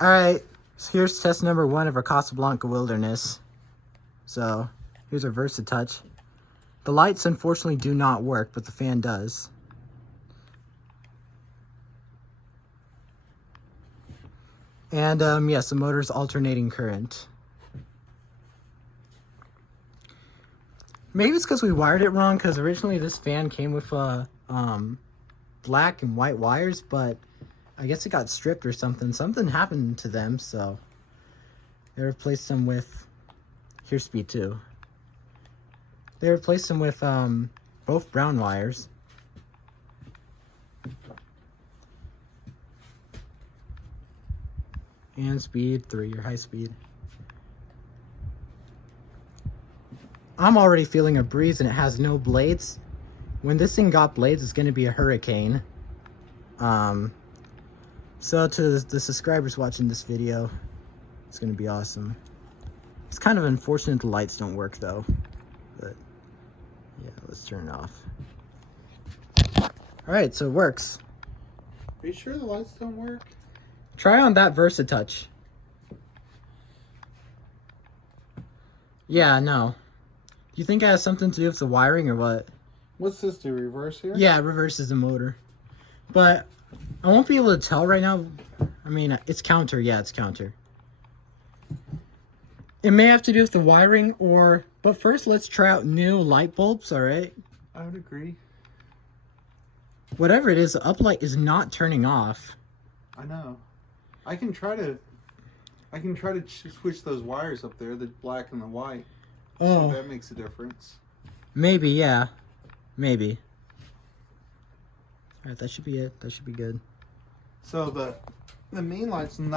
Alright, so here's test number 1 of our Casablanca wilderness. So, here's our VersaTouch. The lights unfortunately do not work, but the fan does. And yes, the motor's alternating current. Maybe it's because we wired it wrong, because originally this fan came with black and white wires, but I guess it got stripped or something. Something happened to them, so they replaced them with, here's speed 2. They replaced them with both brown wires. And speed 3, your high speed. I'm already feeling a breeze and it has no blades. When this thing got blades, it's going to be a hurricane. So to the subscribers watching this video, it's going to be awesome. It's kind of unfortunate the lights don't work though. But yeah, let's turn it off. Alright, so it works. Are you sure the lights don't work? Try on that VersaTouch. Yeah, no. Do you think it has something to do with the wiring or what? What's this do? Reverse here? Yeah, it reverses the motor. But I won't be able to tell right now. I mean, it's counter. Yeah, it's counter. It may have to do with the wiring or... But first, let's try out new light bulbs, alright? I would agree. Whatever it is, the uplight is not turning off. I know. I can try to switch those wires up there, the black and the white. Oh. So that makes a difference. Maybe, yeah. Maybe. Alright, that should be it. That should be good. So the main light's not